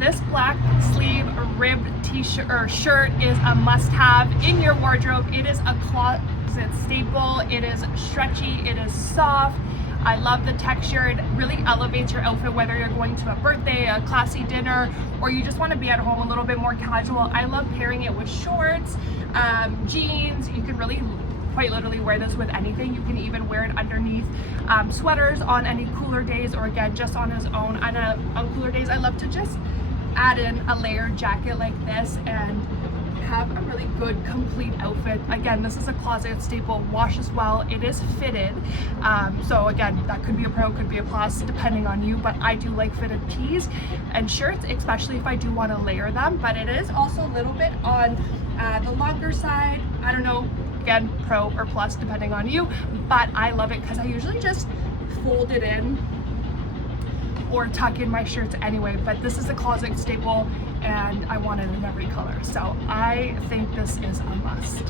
this black sleeve ribbed t-shirt or shirt is a must-have in your wardrobe. It is a closet staple. It is stretchy, it is soft. I love the texture. It really elevates your outfit, whether you're going to a birthday, a classy dinner, or you just want to be at home a little bit more casual. I love pairing it with shorts, jeans. You can really quite literally wear this with anything. You can even wear it underneath sweaters on any cooler days, or again just on its own. On cooler days, I love to just add in a layered jacket like this and have a really good complete outfit. Again, this is a closet staple, washes well, it is fitted, so again, that could be a pro, could be a plus, depending on you, but I do like fitted tees and shirts, especially if I do want to layer them. But it is also a little bit on the longer side. I don't know, again, pro or plus depending on you, but I love it because I usually just fold it in or tuck in my shirts anyway. But this is a closet staple and I want it in every color, so I think this is a must.